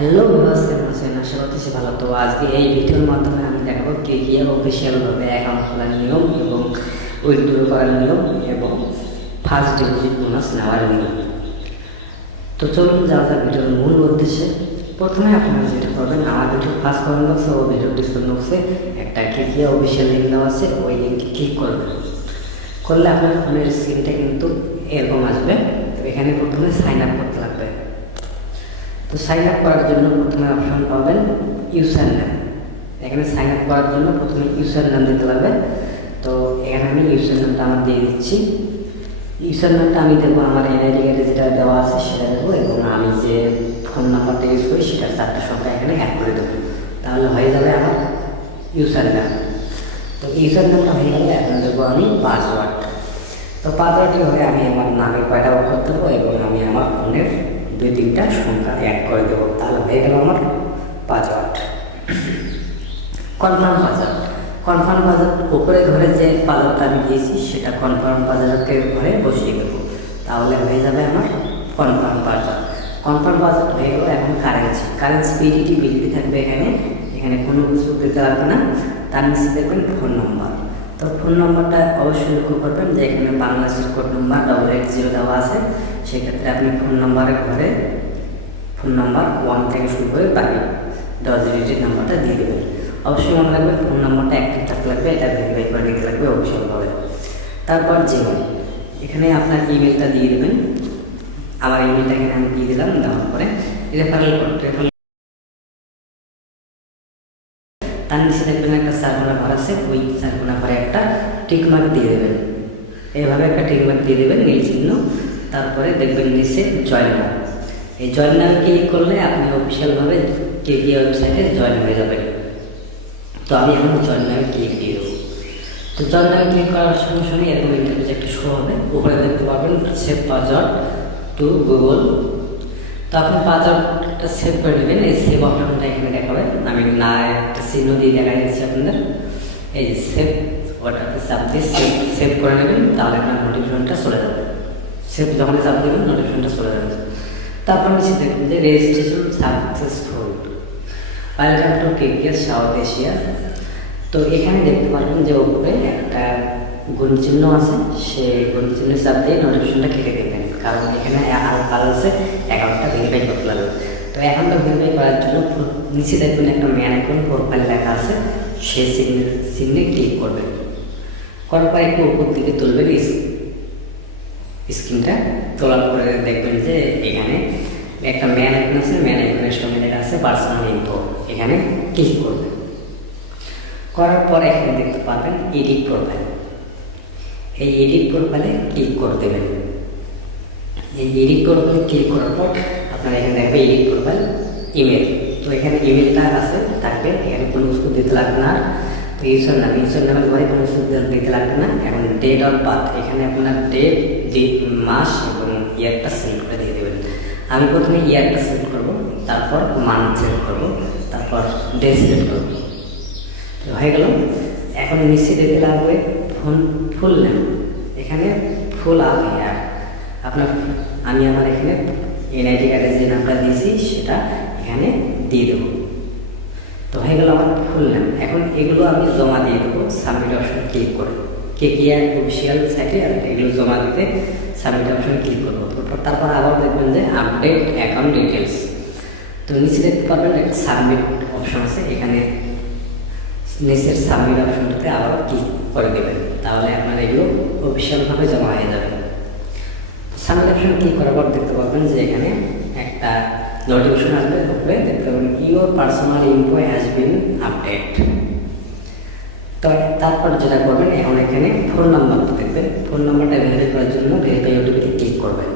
Hello viewers কেমন আছেন? আশা করতেছি ভালো। তো আজকে এই ভিডিওর মাধ্যমে আমি দেখাবো কে কি অফিসিয়ালভাবে অ্যাকাউন্ট খোলার নিয়ম এবং উইথড্র করার নিয়ম এবং ফার্স্ট ডিপোজিট বোনাস নেওয়ার নিয়ম। তো চলুন যা যাক ভিডিওর মূল উদ্দেশ্যে। প্রথমে আপনারা যেটা করবেন, আমার ভিডিও ফার্স্ট কমেন্ট বক্সে ও ভিডিও ডিসক্রিপশন বক্সে একটা কে কি অফিসিয়াল লিঙ্ক দেওয়া আছে, ওই লিঙ্কে ক্লিক করবেন। করলে আপনার ফোনের স্ক্রিনটা কিন্তু এরকম আসবে। তো এখানে প্রথমে সাইন আপ করতে তো সাইন আপ করার জন্য প্রথমে অপশন পাবেন ইউসার নাম এখানে সাইন আপ করার জন্য প্রথমে ইউসার নাম দিতে লাগবে তো এখানে আমি ইউজার নামটা আমার দিয়ে দিচ্ছি। ইউসার নামটা আমি দেবো আমার এনআইডি কার্ডে যেটা দেওয়া আছে সেটা দেবো এবং আমি যে ফোন নাম্বারটা ইউজ করি সেটার চারটা সংখ্যা এখানে অ্যাড করে দেবো। তাহলে হয়ে যাবে আমার ইউসার নাম তো ইউসার নামটা হয়ে গেলে এখন দেবো আমি পাসওয়ার্ড তো পাসওয়ার্ডটি হয়ে আমি আমার নামে কয়টা অক্ষর দেবো এবং আমি আমার ফোনের দুই তিনটা সংখ্যা অ্যাড করে দেবো। তাহলে হয়ে গেল আমার পাসওয়ার্ড কনফার্ম বাজার। কনফার্ম বাজার উপরে ঘরে যে পাসওয়ার্ডটা আমি দিয়েছি, সেটা কনফার্ম পাসওয়ার্ডকে ঘরে বসিয়ে দেবো। তাহলে হয়ে যাবে আমার কনফার্ম বাজার। কনফার্ম বাজার হয়ে গেলো এখন কারেন্সি কারেন্সি পিডিটি বিডিটি থাকবে এখানে। এখানে কোনো কিছু দিতে লাগবে না। তার নিচে দেখবেন ফোন নম্বর তো ফোন নম্বরটা অবশ্যই লক্ষ্য করবেন যে এখানে বাংলাদেশের code number double eight zero দেওয়া আছে। সেক্ষেত্রে আপনি ফোন নম্বরের ঘরে ফোন নাম্বার ওয়ান থেকে শুরু করে বাকি দশ ডিজিটের নাম্বারটা দিয়ে দেবেন। অবশ্যই মনে রাখবেন ফোন নাম্বারটা অ্যাক্টিভ থাকতে লাগবে, এটা ভেরিফাই করে নিতে লাগবে অবশ্যইভাবে তারপর জিমেল এখানে আপনার ইমেলটা দিয়ে দেবেন। আমার ইমেলটা এখানে আমি দিয়ে দিলাম, দেওয়ার পরে রেফারেল রেফারেল তার নিচে দেখবেন একটা সার্কুলার ঘর আছে, ওই সার্কুলার ঘরে একটা টিক মার্ক দিয়ে দেবেন। এইভাবে একটা টিক মার্ক দিয়ে দেবেন নীল চিহ্ন। তারপরে দেখবেন নিচে জয়েন নাম এই জয়েন নামে ক্লিক করলে আপনি অফিসিয়ালভাবে কে কি ওয়েবসাইটে জয়েন হয়ে যাবেন। তো আমি এখন জয়েন নামে ক্লিক দিয়ে দেবো। তো জয়েন নামে ক্লিক করার সঙ্গে সঙ্গে এরকম ইন্টারভিউ একটা শো হবে। উপরে দেখতে পাবেন সেভ পাসওয়ার্ড টু গুগল তো আপনি পাসওয়ার্ডটা সেভ করে নেবেন, এই সেভ অপশনটা এখানে দেখাবে। আমি না, একটা চিহ্ন দিয়ে দেখা দিচ্ছি আপনাদের। এই যে সেভ ওটাতে চাপ দিয়ে সেভ সেভ করে নেবেন, তাহলে আপনার নোটিফিকেশনটা চলে যাবে। সেভ যখন চাপ দেবেন নোটিফিকেশনটা চলে যাবে। তারপর নিচে দেখুন যে রেজিস্ট্রেশন সাকসেসফুল ওয়েলকাম টু কেকের সাউথ এশিয়া তো এখানে দেখতে পারবেন যে উপরে একটা গুণ চিহ্ন আছে, সেই গুণ চিহ্ন চাপ দিয়ে নোটিফিকেশনটা কেটে দেবেন। কারণ এখানে আছে অ্যাকাউন্টটা ভেরিফাই করতে লাগবে তো অ্যাকাউন্টটা ভেরিফাই করার জন্য নিচে দেখবেন একটা ম্যান অ্যাকাউন্ট প্রোফাইল লেখা আছে, সে চিহ্নে চিহ্নে ক্লিক করবেন করার পর একটু উপর দিকে তুলবেন স্ক্রিনটা তোলার পরে দেখবেন যে এখানে একটা ম্যান আইকন আছে ম্যান আইকনের সঙ্গে যেটা আছে পার্সোনাল ইনফো এখানে ক্লিক করবেন করার পর এখানে দেখতে পাবেন এডিট প্রোফাইল এই এডিট প্রোফাইলে ক্লিক করে দেবেন। এই এডিট প্রোফাইলে ক্লিক করার পর আপনার এখানে দেখবে এডিট প্রোফাইল ইমেল তো এখানে ইমেলটা আছে, থাকবে। এখানে কোনো কিছু দিতে লাগবে না তো ইউজার নাম ইউজার নামের ঘরে কোনো কিছু দিতে লাগবে না। এখন ডেট অফ বার্থ এখানে আপনার ডেট মাস এবং ইয়ারটা সিলেক্ট করে দিয়ে দেবেন। আমি প্রথমে ইয়ারটা সিলেক্ট করব, তারপর মান্থ সিলেক্ট করব, তারপর ডে সিলেক্ট করব। তো হয়ে গেল। এখন নিচে দিতে লাগবে ফোন ফুল নেম এখানে ফুল হেয়ার আপনার আমি আমার এখানে এনআইডি কার্ডের যে নামটা দিয়েছি, সেটা এখানে দিয়ে দেবো। তো হয়ে গেল আমার ফুল নেম এখন এগুলো আমি জমা দিয়ে দেবো সাবমিট অপশন ক্লিক করে। কে কি অফিসিয়াল সাইটে এগুলো জমা দিতে সাবমিট অপশন ক্লিক করব। তারপর আবার দেখবেন যে আপডেট অ্যাকাউন্ট ডিটেলস তো নিচে দেখতে পারবেন একটা সাবমিট অপশন আছে, এখানে নিচের সাবমিট অপশনটাতে আবার ক্লিক করে দেবেন। তাহলে আপনার এগুলো অফিসিয়ালভাবে জমা হয়ে যাবে। সাবমিট অপশন ক্লিক করার পর দেখতে পাবেন যে এখানে একটা নোটিফিকেশন আসবে উপরে দেখতে পাবেন your personal info has been update তো তারপর যেটা করবেন, এখন এখানে ফোন নাম্বারটা দেখবেন। ফোন নাম্বারটা ভেরিফাই করার জন্য ভেরিফাই ওটিপিতে ক্লিক করবেন।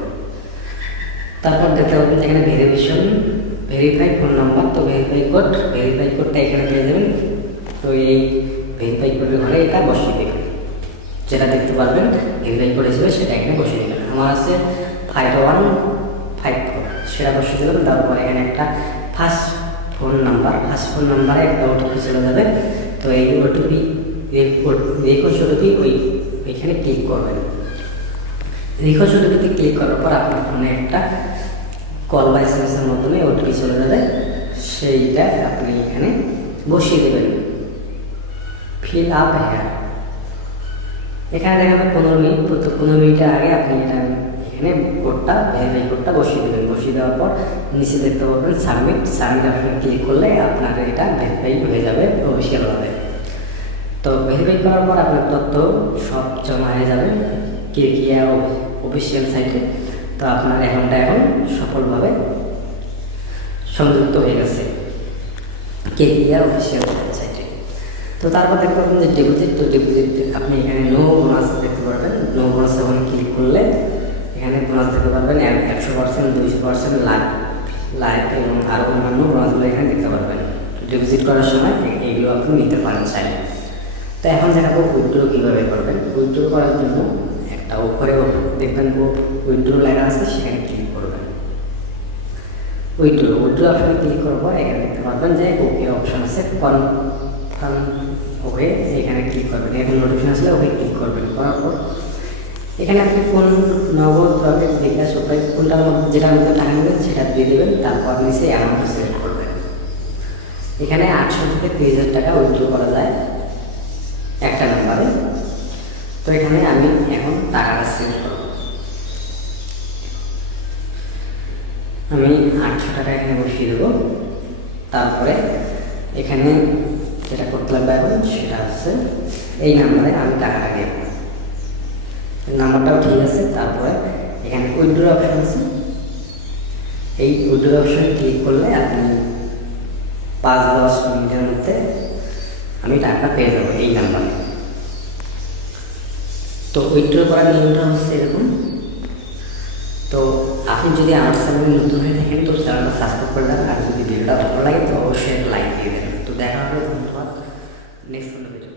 তারপর দেখতে পাবেন এখানে ভেরিফিকেশন ভেরিফাই ফোন নাম্বার তো ভেরিফাই কোড ভেরিফাই কোডটা এখানে পেয়ে যাবেন। তো এই ভেরিফাই কোডের ঘরে এটা বসিয়ে দেবেন। যেটা দেখতে পারবেন ভেরিফাই কোড হিসেবে সেটা এখানে বসিয়ে দেবেন। আমার আছে ফাইভ ওয়ান ফাইভ ফোর সেটা বসিয়ে দেবেন, তারপর এখানে একটা first phone number first phone নাম্বারে একটা ওটিপি চলে যাবে। তো এই ওটিপি রিকোয়েস্ট ওটিপি ওই ওইখানে ক্লিক করবেন রিকোয়েস্ট ওটিপিতে ক্লিক করার পর আপনার ফোনে একটা কল বা এস মাধ্যমে ওটিপি চলে যাবে সেইটা আপনি এখানে বসিয়ে দেবেন ফিল আপ হেয়ার এখানে দেখা যাবে পনেরো মিনিট প্রত্যেক পনেরো মিনিটের আগে আপনি এটা এখানে কোডটা ভেরিফাই কোডটা বসিয়ে দেবেন। বসিয়ে দেওয়ার পর নিচে দেখতে পাবেন সাবমিট। সাবমিট অপশনে ক্লিক করলে আপনার এটা ভেরিফাই হয়ে যাবে অফিসিয়ালভাবে তো ভেরিফাই করার পর আপনার তথ্য সব জমা হয়ে যাবে। কে কি অফিসিয়াল সাইটে তো আপনার অ্যাকাউন্টটা এখন সফলভাবে সংযুক্ত হয়ে গেছে। কে কিয়া অফিসিয়াল তো তারপর দেখতে পাবেন যে ডিপোজিট তো ডিপোজিট আপনি এখানে নো বোনাস দেখতে পারবেন। নো বোনাস ওখানে ক্লিক করলে এখানে বোনাস দেখতে পারবেন। একশো পার্সেন্ট দুইশো পার্সেন্ট লাখ লাইফ এবং আরও অন্যান্য বোনাসগুলো এখানে দেখতে পারবেন। ডিপোজিট করার সময় এইগুলো আপনি নিতে পারেন চাইলে। তো এখন দেখাবো উইথড্র কীভাবে করবেন। উইথড্র করার জন্য একটা উপরে দেখবেন উইথড্র লেখা আছে, সেখানে ক্লিক করবেন। উইথড্র উইথড্র অপশনে ক্লিক করার পর এখানে দেখতে পারবেন যে ওকে অপশন আছে কনফার্ম ওকে এখানে ক্লিক করবেন। এখন নোটিফিকেশন আসলে ওকে ক্লিক করবেন, করার পর এখানে আপনি কোন নগদ বিকাশ উপায় কোনটার মধ্যে যেটার মধ্যে টাকা নেবেন সেটা দিয়ে দেবেন, তারপর নিচে অ্যামাউন্ট সিলেক্ট করবেন। এখানে আটশো থেকে তিরিশ হাজার টাকা উইথড্র করা যায় একটা নাম্বারে তো এখানে আমি এখন টাকাটা সিলেক্ট করব। আমি আটশো টাকা এখানে বসিয়ে দেবো। তারপরে এখানে যেটা লাগবে এখন, সেটা হচ্ছে এই নাম্বারে আমি টাকাটা দেব নাম্বারটাও ঠিক আছে, তারপরে এখানে উইথড্র অপশন আছে। এই উইথড্র অপশনে ক্লিক করলে আপনি পাঁচ দশ মিনিটের মধ্যে আমি টাকাটা পেয়ে যাব এই নাম্বারে। তো উইথড্র করার নিয়মটা হচ্ছে এরকম। তো আপনি যদি আমার চ্যানেলে নতুন হয়ে থাকেন, তো চ্যানেলটা সাবস্ক্রাইব করে দেন আর যদি ভিডিওটা ভালো লাগে, তো অবশ্যই লাইক দিয়ে দেবেন। তো দেখা হবে ধন্যবাদ নেক্সট কোনো ভিডিও